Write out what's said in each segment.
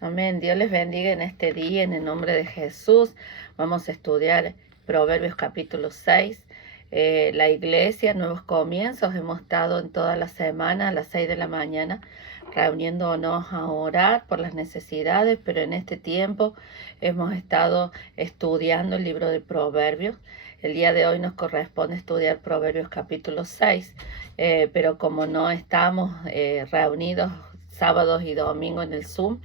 Amén. Dios les bendiga en este día, en el nombre de Jesús. Vamos a estudiar Proverbios capítulo 6. La iglesia, nuevos comienzos. Hemos estado en toda la semana a las 6 de la mañana reuniéndonos a orar por las necesidades, pero en este tiempo hemos estado estudiando el libro de Proverbios. El día de hoy nos corresponde estudiar Proverbios capítulo 6, pero como no estamos reunidos sábados y domingos en el Zoom,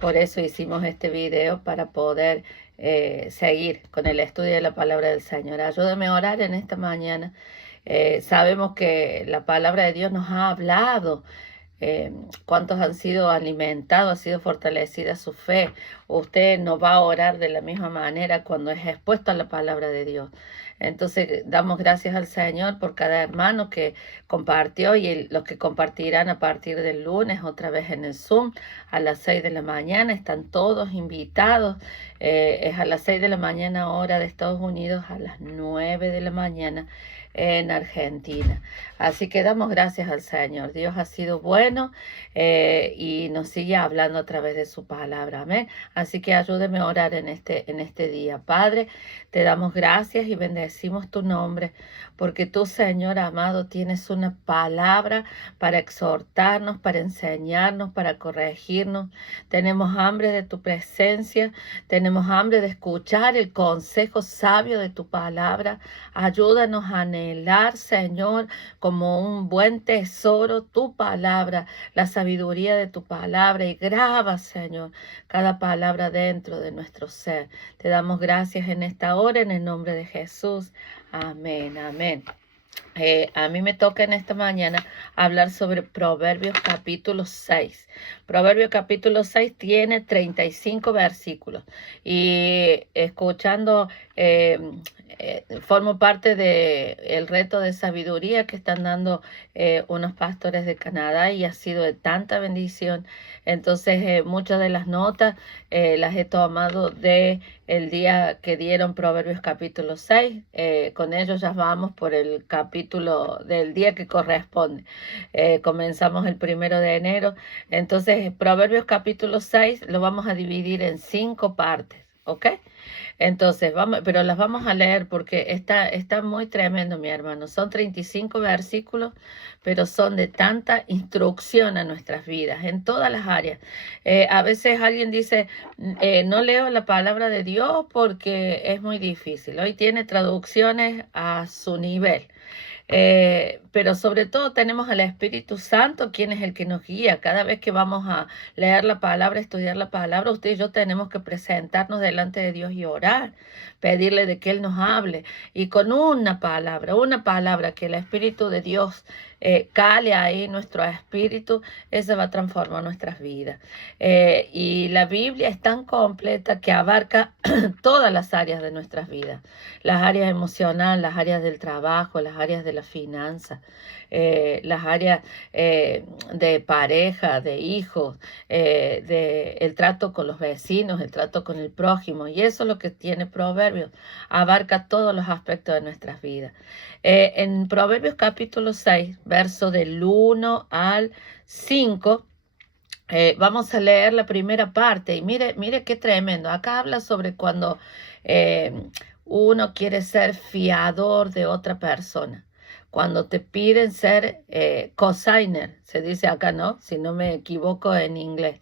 por eso hicimos este video para poder seguir con el estudio de la palabra del Señor. Ayúdame a orar en esta mañana. Sabemos que la palabra de Dios nos ha hablado. ¿Cuántos han sido alimentados, ha sido fortalecida su fe? Usted no va a orar de la misma manera cuando es expuesto a la palabra de Dios. Entonces damos gracias al Señor por cada hermano que compartió y los que compartirán a partir del lunes otra vez en el Zoom a las 6 de la mañana. Están todos invitados. Es a las 6 de la mañana hora de Estados Unidos, a las 9 de la mañana en Argentina. Así que damos gracias al Señor. Dios ha sido bueno y nos sigue hablando a través de su palabra. Amén. Así que ayúdeme a orar en este día. Padre, te damos gracias y bendecimos tu nombre, porque tú, Señor amado, tienes una palabra para exhortarnos, para enseñarnos, para corregirnos. Tenemos hambre de tu presencia, tenemos hambre de escuchar el consejo sabio de tu palabra. Ayúdanos a anhelar, Señor, como un buen tesoro tu palabra, la sabiduría de tu palabra, y graba, Señor, cada palabra dentro de nuestro ser. Te damos gracias en esta hora, en el nombre de Jesús. Amén, amén. A mí me toca en esta mañana hablar sobre Proverbios capítulo 6. Proverbios capítulo 6 tiene 35 versículos y escuchando, formo parte del reto de sabiduría que están dando unos pastores de Canadá y ha sido de tanta bendición. Entonces muchas de las notas las he tomado de el día que dieron Proverbios capítulo 6. Con ellos ya vamos por el capítulo del día que corresponde. Comenzamos el 1 de enero. Entonces, Proverbios capítulo 6 lo vamos a dividir en 5 partes, ¿ok? Entonces, pero las vamos a leer porque está muy tremendo, mi hermano. Son 35 versículos, pero son de tanta instrucción a nuestras vidas, en todas las áreas. A veces alguien dice, no leo la palabra de Dios porque es muy difícil. Hoy tiene traducciones a su nivel. Pero sobre todo tenemos al Espíritu Santo, quien es el que nos guía. Cada vez que vamos a leer la palabra, estudiar la palabra, usted y yo tenemos que presentarnos delante de Dios y orar, pedirle de que Él nos hable. Y con una palabra que el Espíritu de Dios cale ahí nuestro espíritu, esa va a transformar nuestras vidas. Y la Biblia es tan completa que abarca todas las áreas de nuestras vidas, las áreas emocionales, las áreas del trabajo, las áreas de la finanza, las áreas de pareja, de hijos, de el trato con los vecinos, el trato con el prójimo. Y eso es lo que tiene Proverbios, abarca todos los aspectos de nuestras vidas. En Proverbios capítulo 6, verso del 1 al 5, vamos a leer la primera parte y mire qué tremendo. Acá habla sobre cuando uno quiere ser fiador de otra persona. Cuando te piden ser cosigner, se dice acá, ¿no? Si no me equivoco en inglés,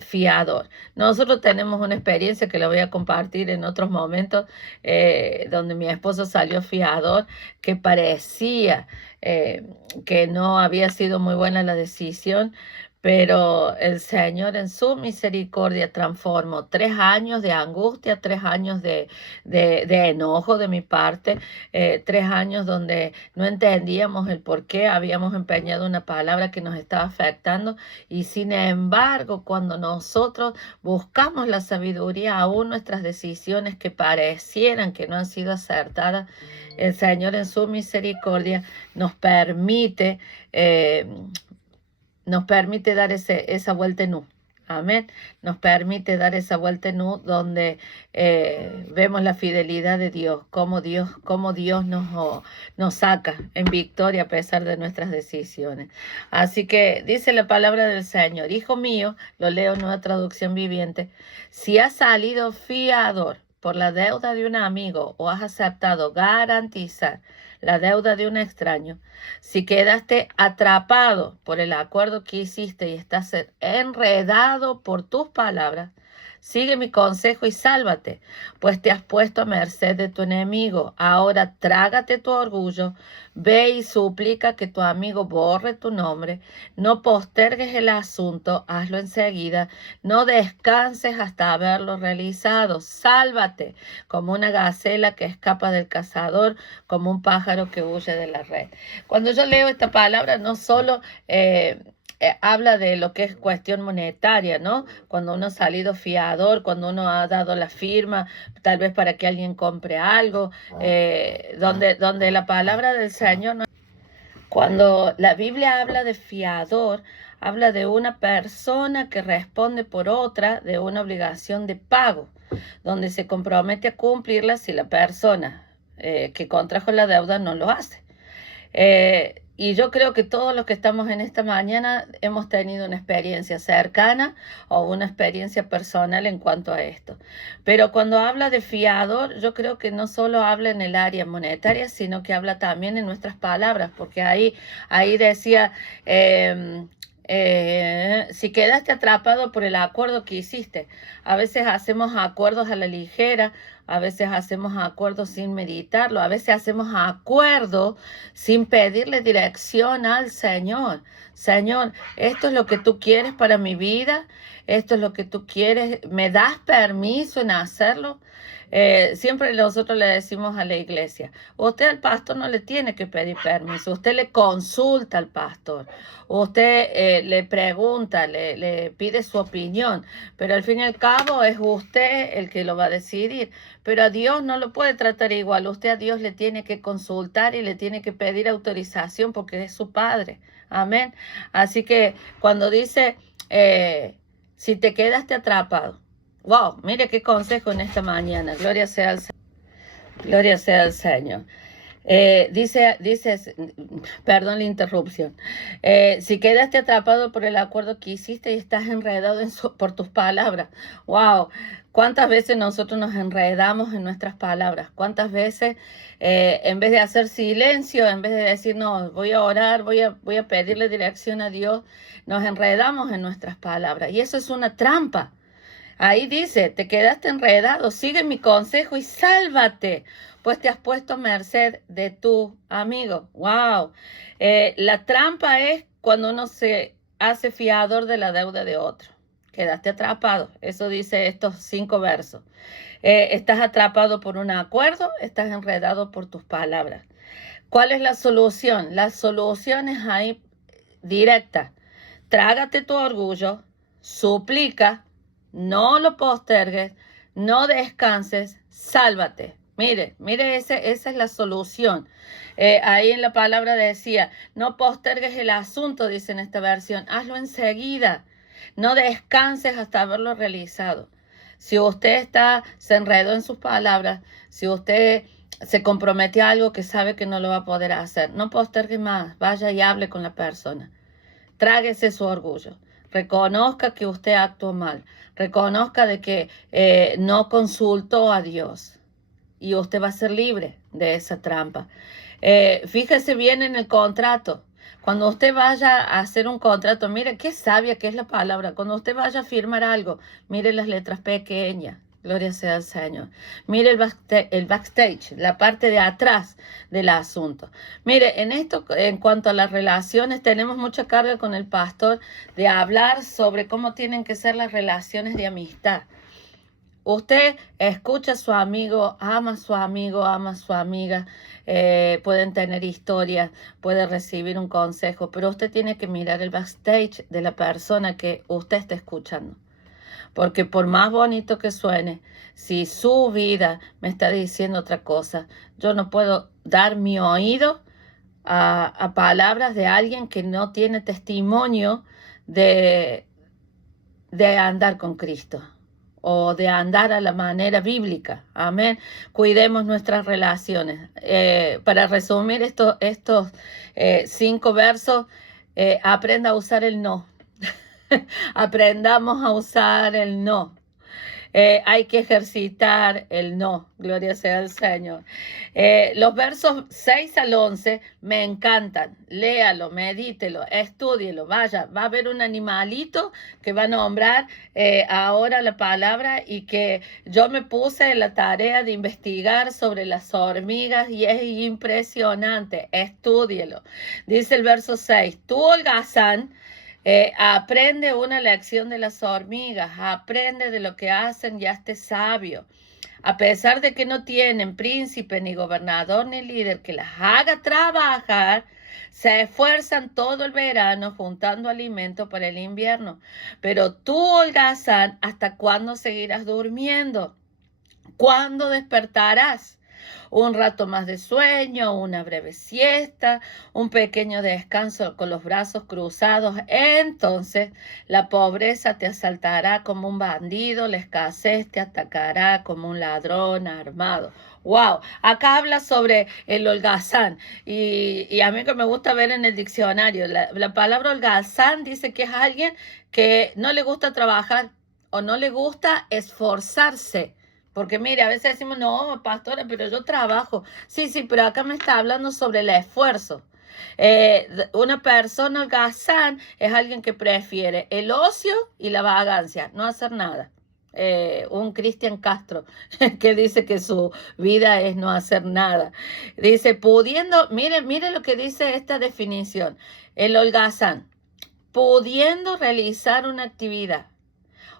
fiador. Nosotros tenemos una experiencia que la voy a compartir en otros momentos, donde mi esposo salió fiador, que parecía que no había sido muy buena la decisión, pero el Señor en su misericordia transformó 3 años de angustia, 3 años de enojo de mi parte, 3 años donde no entendíamos el por qué habíamos empeñado una palabra que nos estaba afectando. Y sin embargo, cuando nosotros buscamos la sabiduría, aún nuestras decisiones que parecieran que no han sido acertadas, el Señor en su misericordia nos permite dar esa vuelta en U. Amén. Nos permite dar esa vuelta en U donde vemos la fidelidad de Dios, cómo Dios nos saca en victoria a pesar de nuestras decisiones. Así que dice la palabra del Señor, hijo mío, lo leo en Nueva Traducción Viviente, si has salido fiador por la deuda de un amigo o has aceptado garantizar la deuda de un extraño, si quedaste atrapado por el acuerdo que hiciste y estás enredado por tus palabras, sigue mi consejo y sálvate, pues te has puesto a merced de tu enemigo. Ahora trágate tu orgullo, ve y suplica que tu amigo borre tu nombre, no postergues el asunto, hazlo enseguida, no descanses hasta haberlo realizado, sálvate como una gacela que escapa del cazador, como un pájaro que huye de la red. Cuando yo leo esta palabra, no solo habla de lo que es cuestión monetaria, ¿no? Cuando uno ha salido fiador, cuando uno ha dado la firma, tal vez para que alguien compre algo, donde la palabra del Señor, ¿no? Cuando la Biblia habla de fiador, habla de una persona que responde por otra de una obligación de pago, donde se compromete a cumplirla si la persona que contrajo la deuda no lo hace. Y yo creo que todos los que estamos en esta mañana hemos tenido una experiencia cercana o una experiencia personal en cuanto a esto. Pero cuando habla de fiador, yo creo que no solo habla en el área monetaria, sino que habla también en nuestras palabras, porque ahí decía, si quedaste atrapado por el acuerdo que hiciste, a veces hacemos acuerdos a la ligera, a veces hacemos acuerdos sin meditarlo, a veces hacemos acuerdos sin pedirle dirección al Señor. Señor, esto es lo que tú quieres para mi vida, esto es lo que tú quieres, ¿me das permiso en hacerlo? Siempre nosotros le decimos a la iglesia, usted al pastor no le tiene que pedir permiso, usted le consulta al pastor, usted le pregunta, le pide su opinión, pero al fin y al cabo es usted el que lo va a decidir. Pero a Dios no lo puede tratar igual, usted a Dios le tiene que consultar y le tiene que pedir autorización porque es su Padre. Amén. Así que cuando dice, si te quedaste atrapado, wow, mire qué consejo en esta mañana. Gloria sea al Señor. Gloria sea al Señor. Dice, perdón la interrupción, si quedaste atrapado por el acuerdo que hiciste y estás enredado por tus palabras, wow, cuántas veces nosotros nos enredamos en nuestras palabras, cuántas veces en vez de hacer silencio, en vez de decir no, voy a orar, voy a pedirle dirección a Dios, nos enredamos en nuestras palabras y eso es una trampa. Ahí dice, te quedaste enredado, sigue mi consejo y sálvate, pues te has puesto a merced de tu amigo. ¡Wow! La trampa es cuando uno se hace fiador de la deuda de otro. Quedaste atrapado, eso dice estos 5 versos. Estás atrapado por un acuerdo, estás enredado por tus palabras. ¿Cuál es la solución? La solución es ahí directa. Trágate tu orgullo, suplica, no lo postergues, no descanses, sálvate. Mire, esa es la solución. Ahí en la palabra decía, no postergues el asunto, dice en esta versión, hazlo enseguida, no descanses hasta haberlo realizado. Si usted se enredó en sus palabras, si usted se compromete a algo que sabe que no lo va a poder hacer, no postergue más, vaya y hable con la persona. Tráguese su orgullo, reconozca que usted actuó mal, reconozca de que no consultó a Dios y usted va a ser libre de esa trampa. Fíjese bien en el contrato. Cuando usted vaya a hacer un contrato, mire qué sabia que es la palabra. Cuando usted vaya a firmar algo, mire las letras pequeñas. Gloria sea al Señor. Mire el backstage, la parte de atrás del asunto. Mire, en cuanto a las relaciones, tenemos mucha carga con el pastor de hablar sobre cómo tienen que ser las relaciones de amistad. Usted escucha a su amigo, ama a su amigo, ama a su amiga, pueden tener historias, puede recibir un consejo, pero usted tiene que mirar el backstage de la persona que usted está escuchando. Porque por más bonito que suene, si su vida me está diciendo otra cosa, yo no puedo dar mi oído a palabras de alguien que no tiene testimonio de de andar con Cristo o de andar a la manera bíblica. Amén. Cuidemos nuestras relaciones. Para resumir estos 5 versos, aprenda a usar el no. Aprendamos a usar el no. Hay que ejercitar el no, gloria sea al Señor. Los versos 6 al 11 me encantan. Léalo, medítelo, estúdielo. Vaya, va a haber un animalito que va a nombrar ahora la palabra, y que yo me puse en la tarea de investigar sobre las hormigas y es impresionante. Estúdielo. Dice el verso 6, tú, holgazán, aprende una lección de las hormigas, aprende de lo que hacen y hazte sabio. A pesar de que no tienen príncipe, ni gobernador, ni líder que las haga trabajar, se esfuerzan todo el verano juntando alimento para el invierno. Pero tú, holgazán, ¿hasta cuándo seguirás durmiendo? ¿Cuándo despertarás? Un rato más de sueño, una breve siesta, un pequeño descanso con los brazos cruzados. Entonces la pobreza te asaltará como un bandido, la escasez te atacará como un ladrón armado. Wow, acá habla sobre el holgazán, y a mí que me gusta ver en el diccionario, la palabra holgazán dice que es alguien que no le gusta trabajar o no le gusta esforzarse. Porque mire, a veces decimos, no, pastora, pero yo trabajo. Sí, pero acá me está hablando sobre el esfuerzo. Una persona holgazán es alguien que prefiere el ocio y la vagancia, no hacer nada. Un Cristian Castro que dice que su vida es no hacer nada. Dice, pudiendo, mire lo que dice esta definición. El holgazán, pudiendo realizar una actividad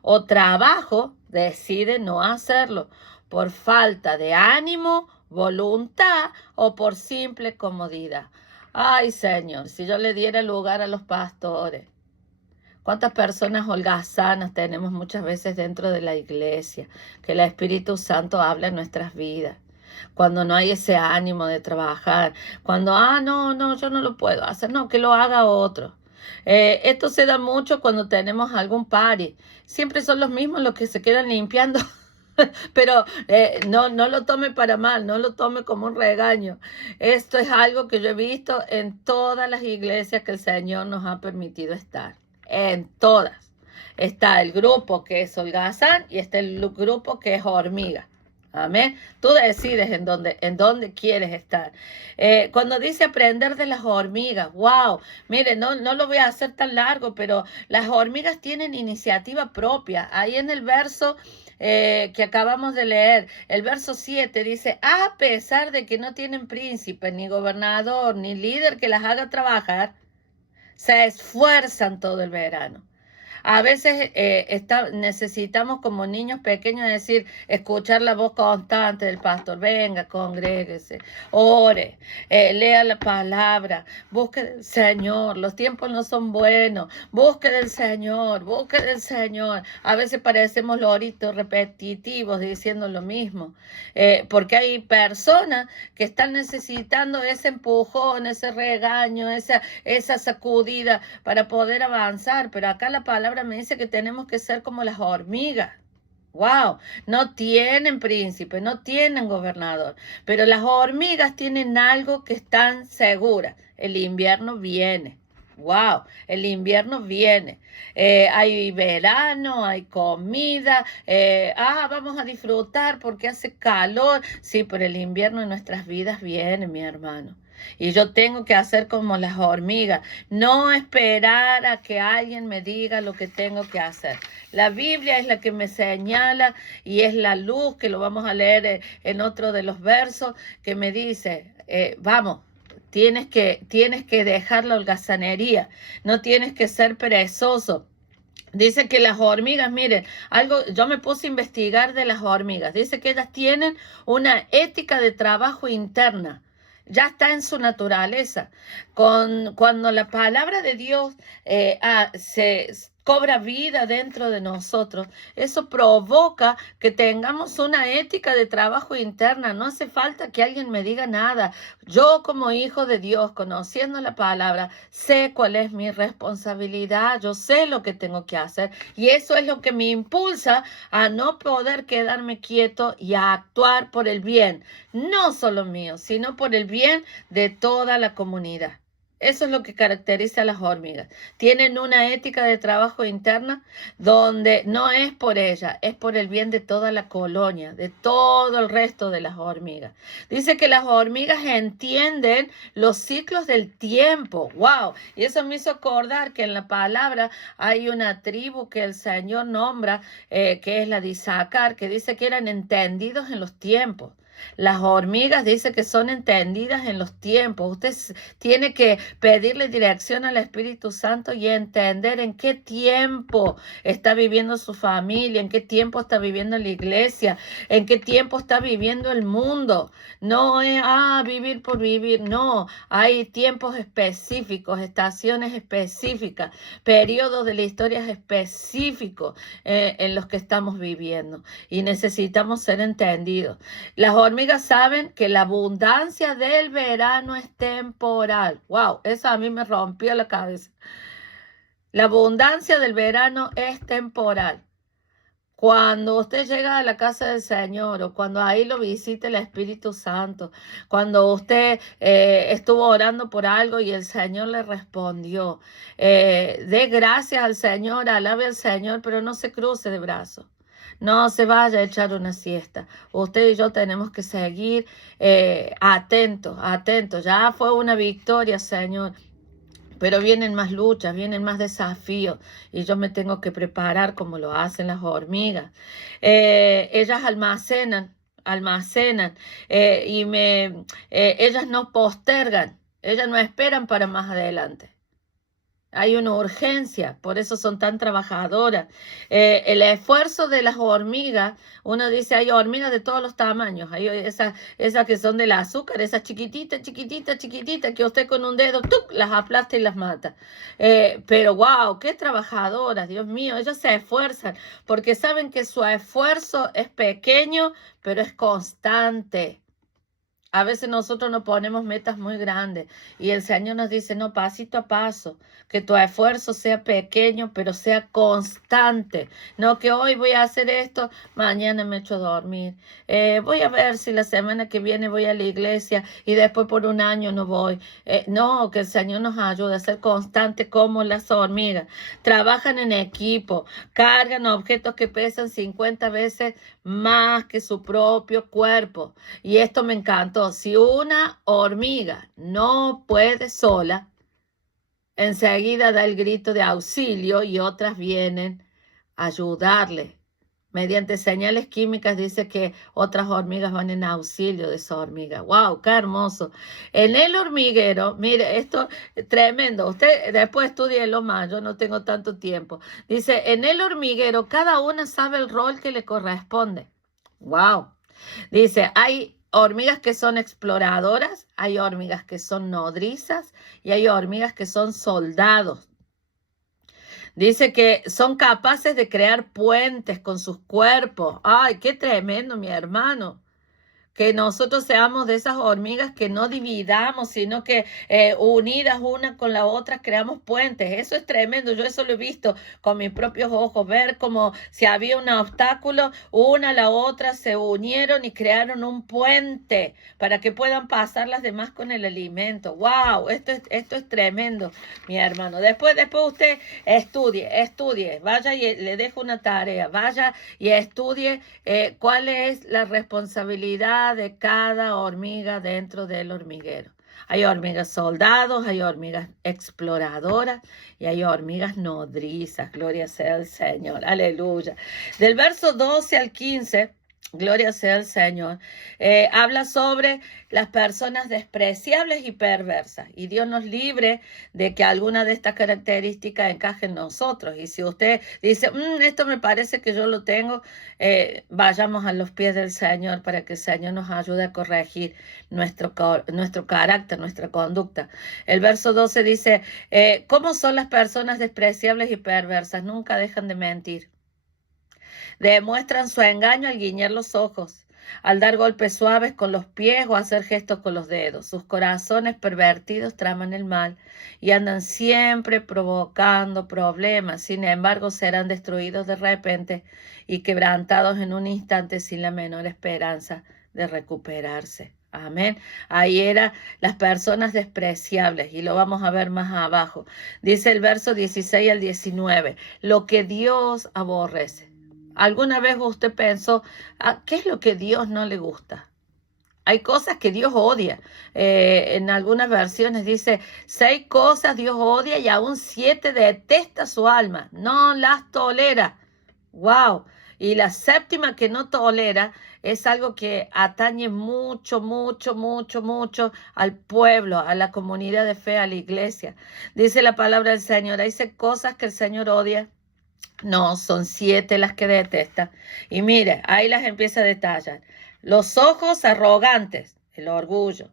o trabajo, decide no hacerlo por falta de ánimo, voluntad o por simple comodidad. Ay, Señor, si yo le diera lugar a los pastores. ¿Cuántas personas holgazanas tenemos muchas veces dentro de la iglesia? Que el Espíritu Santo habla en nuestras vidas. Cuando no hay ese ánimo de trabajar. Cuando, no, yo no lo puedo hacer. No, que lo haga otro. Esto se da mucho cuando tenemos algún party. Siempre son los mismos los que se quedan limpiando. Pero no lo tome para mal, no lo tome como un regaño. Esto es algo que yo he visto en todas las iglesias que el Señor nos ha permitido estar. En todas. Está el grupo que es holgazán y está el grupo que es hormiga. Amén. Tú decides en dónde quieres estar. Cuando dice aprender de las hormigas, wow, mire, no lo voy a hacer tan largo, pero las hormigas tienen iniciativa propia. Ahí en el verso que acabamos de leer, el verso 7 dice, a pesar de que no tienen príncipe, ni gobernador, ni líder que las haga trabajar, se esfuerzan todo el verano. A veces necesitamos como niños pequeños escuchar la voz constante del pastor. Venga, congréguese, ore, lea la palabra, busque del Señor. Los tiempos no son buenos. Busque del Señor, busque del Señor. A veces parecemos loritos repetitivos diciendo lo mismo. Porque hay personas que están necesitando ese empujón, ese regaño, esa sacudida para poder avanzar. Pero acá la palabra me dice que tenemos que ser como las hormigas. Wow, no tienen príncipe, no tienen gobernador, pero las hormigas tienen algo que están seguras. El invierno viene. Wow, el invierno viene. Hay verano, hay comida. Vamos a disfrutar porque hace calor. Sí, pero el invierno en nuestras vidas viene, mi hermano. Y yo tengo que hacer como las hormigas, no esperar a que alguien me diga lo que tengo que hacer. La Biblia es la que me señala y es la luz, que lo vamos a leer en otro de los versos, que me dice, vamos, tienes que dejar la holgazanería, no tienes que ser perezoso. Dice que las hormigas, miren, yo me puse a investigar de las hormigas. Dice que ellas tienen una ética de trabajo interna. Ya está en su naturaleza. Cuando la palabra de Dios cobra vida dentro de nosotros, eso provoca que tengamos una ética de trabajo interna. No hace falta que alguien me diga nada. Yo como hijo de Dios, conociendo la palabra, sé cuál es mi responsabilidad, yo sé lo que tengo que hacer y eso es lo que me impulsa a no poder quedarme quieto y a actuar por el bien, no solo mío, sino por el bien de toda la comunidad. Eso es lo que caracteriza a las hormigas. Tienen una ética de trabajo interna donde no es por ella, es por el bien de toda la colonia, de todo el resto de las hormigas. Dice que las hormigas entienden los ciclos del tiempo. ¡Wow! Y eso me hizo acordar que en la palabra hay una tribu que el Señor nombra, que es la de Isaacar, que dice que eran entendidos en los tiempos. Las hormigas dice que son entendidas en los tiempos. Usted tiene que pedirle dirección al Espíritu Santo y entender en qué tiempo está viviendo su familia, en qué tiempo está viviendo la iglesia, en qué tiempo está viviendo el mundo. No es, vivir por vivir. No, hay tiempos específicos, estaciones específicas, periodos de la historia específicos en los que estamos viviendo y necesitamos ser entendidos. Las hormigas saben que la abundancia del verano es temporal. Wow, eso a mí me rompió la cabeza. La abundancia del verano es temporal. Cuando usted llega a la casa del Señor o cuando ahí lo visite el Espíritu Santo, cuando usted estuvo orando por algo y el Señor le respondió, dé gracias al Señor, alabe al Señor, pero no se cruce de brazos. No se vaya a echar una siesta. Usted y yo tenemos que seguir atentos, atentos. Ya fue una victoria, Señor. Pero vienen más luchas, vienen más desafíos y yo me tengo que preparar como lo hacen las hormigas. Ellas almacenan ellas no postergan, ellas no esperan para más adelante. Hay una urgencia, por eso son tan trabajadoras. El esfuerzo de las hormigas, uno dice, hay hormigas de todos los tamaños. Hay esas que son del azúcar, esas chiquititas, chiquititas, chiquititas, que usted con un dedo ¡tuc!, las aplasta y las mata. Pero wow, qué trabajadoras, Dios mío, ellas se esfuerzan porque saben que su esfuerzo es pequeño, pero es constante. A veces nosotros nos ponemos metas muy grandes y el Señor nos dice, no, pasito a paso, que tu esfuerzo sea pequeño, pero sea constante. No que hoy voy a hacer esto, mañana me echo a dormir. Voy a ver si la semana que viene voy a la iglesia y después por un año no voy. No, que el Señor nos ayude a ser constantes como las hormigas. Trabajan en equipo, cargan objetos que pesan 50 veces más que su propio cuerpo. Y esto me encantó. Si una hormiga no puede sola, enseguida da el grito de auxilio y otras vienen a ayudarle. Mediante señales químicas dice que otras hormigas van en auxilio de esa hormiga. ¡Wow! ¡Qué hermoso! En el hormiguero, mire, esto es tremendo. Usted después estúdielo más, yo no tengo tanto tiempo. Dice, en el hormiguero cada una sabe el rol que le corresponde. ¡Wow! Dice, hay hormigas que son exploradoras, hay hormigas que son nodrizas y hay hormigas que son soldados. Dice que son capaces de crear puentes con sus cuerpos. ¡Ay, qué tremendo, mi hermano! Que nosotros seamos de esas hormigas que no dividamos, sino que unidas una con la otra creamos puentes. Eso es tremendo. Yo eso lo he visto con mis propios ojos. Ver como si había un obstáculo, una a la otra se unieron y crearon un puente para que puedan pasar las demás con el alimento. ¡Wow! Esto es tremendo, mi hermano. Después usted estudie. Vaya y le dejo una tarea. Vaya y estudie cuál es la responsabilidad de cada hormiga dentro del hormiguero. Hay hormigas soldados, hay hormigas exploradoras y hay hormigas nodrizas. Gloria sea al Señor. Aleluya. Del verso 12 al 15 Gloria sea al Señor. Habla sobre las personas despreciables y perversas. Y Dios nos libre de que alguna de estas características encaje en nosotros. Y si usted dice, esto me parece que yo lo tengo, vayamos a los pies del Señor para que el Señor nos ayude a corregir nuestro carácter, nuestra conducta. El verso 12 dice, ¿cómo son las personas despreciables y perversas? Nunca dejan de mentir. Demuestran su engaño al guiñar los ojos, al dar golpes suaves con los pies o hacer gestos con los dedos. Sus corazones pervertidos traman el mal y andan siempre provocando problemas. Sin embargo, serán destruidos de repente y quebrantados en un instante sin la menor esperanza de recuperarse. Amén. Ahí eran las personas despreciables y lo vamos a ver más abajo. Dice el verso 16 al 19, lo que Dios aborrece. ¿Alguna vez usted pensó, qué es lo que Dios no le gusta? Hay cosas que Dios odia. En algunas versiones dice, 6 cosas Dios odia y aún 7 detesta su alma. No las tolera. ¡Wow! Y la séptima que no tolera es algo que atañe mucho, mucho, mucho, mucho al pueblo, a la comunidad de fe, a la iglesia. Dice la palabra del Señor, hay cosas que el Señor odia. No, son 7 las que detesta. Y mire, ahí las empieza a detallar. Los ojos arrogantes, el orgullo.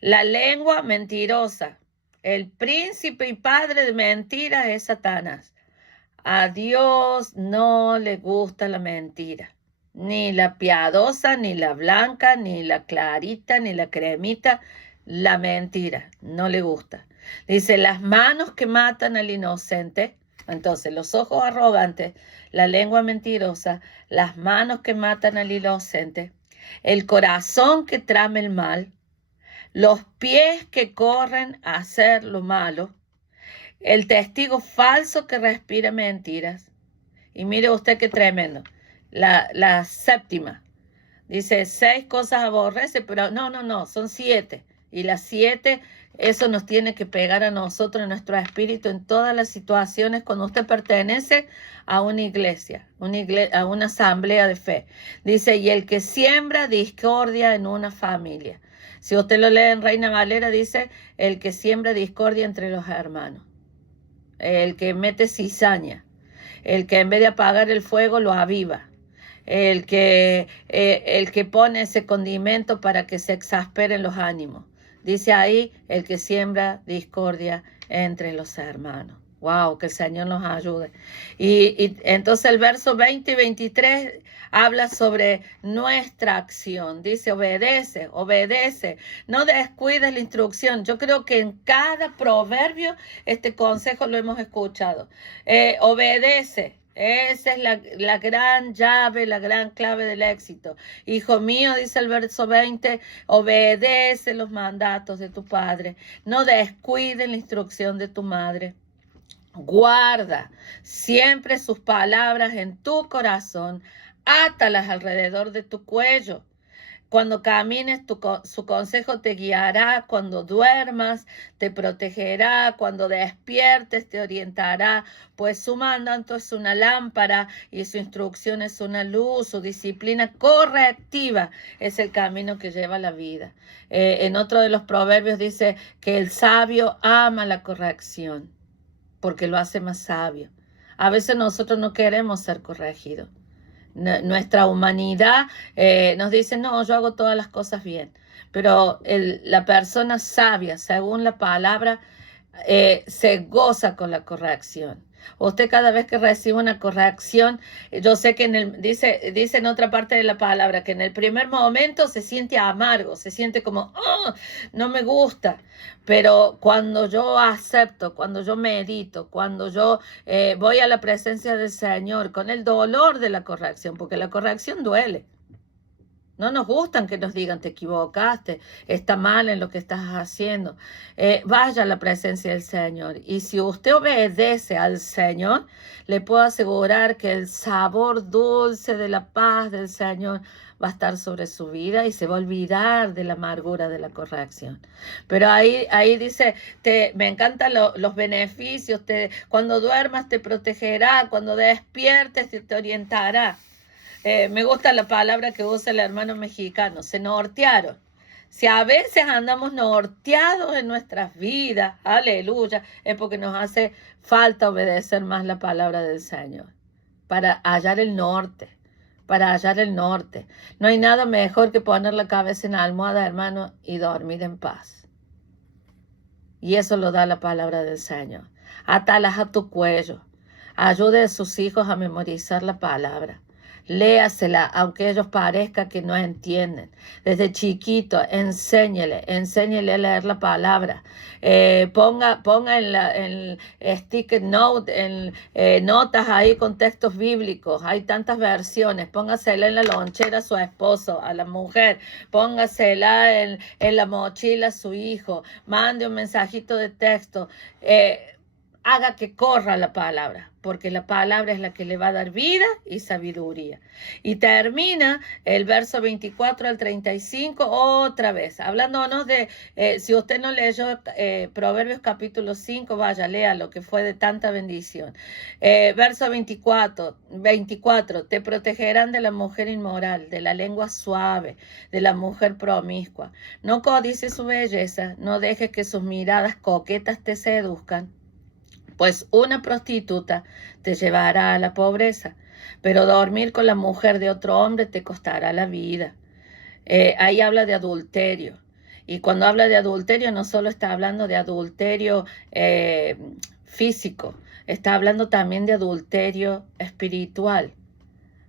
La lengua mentirosa. El príncipe y padre de mentiras es Satanás. A Dios no le gusta la mentira. Ni la piadosa, ni la blanca, ni la clarita, ni la cremita. La mentira no le gusta. Dice, las manos que matan al inocente. Entonces, los ojos arrogantes, la lengua mentirosa, las manos que matan al inocente, el corazón que trama el mal, los pies que corren a hacer lo malo, el testigo falso que respira mentiras. Y mire usted qué tremendo. La séptima. Dice, 6 cosas aborrece, pero no, son 7. Y las 7, eso nos tiene que pegar a nosotros, en nuestro espíritu, en todas las situaciones, cuando usted pertenece a una iglesia, a una asamblea de fe. Dice, y el que siembra discordia en una familia. Si usted lo lee en Reina Valera, dice, el que siembra discordia entre los hermanos. El que mete cizaña. El que en vez de apagar el fuego, lo aviva. El que pone ese condimento para que se exasperen los ánimos. Dice ahí, el que siembra discordia entre los hermanos. Wow, que el Señor nos ayude. Y entonces el verso 20 y 23 habla sobre nuestra acción. Dice, obedece, obedece. No descuides la instrucción. Yo creo que en cada proverbio este consejo lo hemos escuchado. Obedece. Esa es la gran llave, la gran clave del éxito. Hijo mío, dice el verso 20, obedece los mandatos de tu padre. No descuides la instrucción de tu madre. Guarda siempre sus palabras en tu corazón. Átalas alrededor de tu cuello. Cuando camines, su consejo te guiará. Cuando duermas, te protegerá. Cuando despiertes, te orientará. Pues su mandato es una lámpara y su instrucción es una luz. Su disciplina correctiva es el camino que lleva a la vida. En otro de los proverbios dice que el sabio ama la corrección porque lo hace más sabio. A veces nosotros no queremos ser corregidos. Nuestra humanidad nos dice, no, yo hago todas las cosas bien. Pero la persona sabia, según la palabra, se goza con la corrección. Usted cada vez que recibe una corrección, yo sé que dice en otra parte de la palabra que en el primer momento se siente amargo, se siente como, oh, no me gusta. Pero cuando yo acepto, cuando yo medito, cuando yo voy a la presencia del Señor con el dolor de la corrección, porque la corrección duele. No nos gustan que nos digan, te equivocaste, está mal en lo que estás haciendo. Vaya a la presencia del Señor. Y si usted obedece al Señor, le puedo asegurar que el sabor dulce de la paz del Señor va a estar sobre su vida y se va a olvidar de la amargura de la corrección. Pero ahí dice, me encantan los beneficios, cuando duermas te protegerá, cuando despiertes te orientará. Me gusta la palabra que usa el hermano mexicano, se nortearon. Si a veces andamos norteados en nuestras vidas, aleluya, es porque nos hace falta obedecer más la palabra del Señor, para hallar el norte, para hallar el norte. No hay nada mejor que poner la cabeza en la almohada, hermano, y dormir en paz. Y eso lo da la palabra del Señor. Atalas a tu cuello. Ayude a sus hijos a memorizar la palabra. Léasela, aunque ellos parezcan que no entienden. Desde chiquito, enséñele a leer la palabra. Ponga en sticker note, notas ahí con textos bíblicos. Hay tantas versiones. Póngasela en la lonchera a su esposo, a la mujer. Póngasela en la mochila a su hijo. Mande un mensajito de texto. Haga que corra la palabra, porque la palabra es la que le va a dar vida y sabiduría. Y termina el verso 24 al 35 otra vez, hablándonos de, si usted no leyó Proverbios capítulo 5, vaya, lea lo que fue de tanta bendición. Verso 24, te protegerán de la mujer inmoral, de la lengua suave, de la mujer promiscua. No codices su belleza, no dejes que sus miradas coquetas te seduzcan, pues una prostituta te llevará a la pobreza, pero dormir con la mujer de otro hombre te costará la vida. Ahí habla de adulterio. Y cuando habla de adulterio, no solo está hablando de adulterio físico, está hablando también de adulterio espiritual.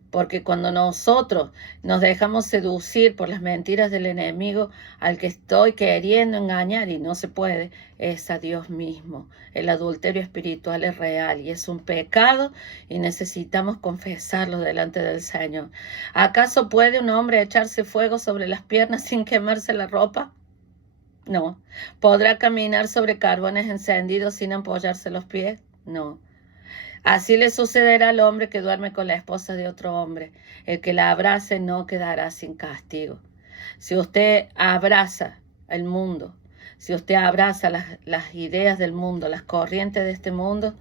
Porque cuando nosotros nos dejamos seducir por las mentiras del enemigo, al que estoy queriendo engañar y no se puede, es a Dios mismo. El adulterio espiritual es real y es un pecado y necesitamos confesarlo delante del Señor. ¿Acaso puede un hombre echarse fuego sobre las piernas sin quemarse la ropa? No. ¿Podrá caminar sobre carbones encendidos sin apoyarse los pies? No. Así le sucederá al hombre que duerme con la esposa de otro hombre. El que la abrace no quedará sin castigo. Si usted abraza el mundo, si usted abraza las ideas del mundo, las corrientes de este mundo,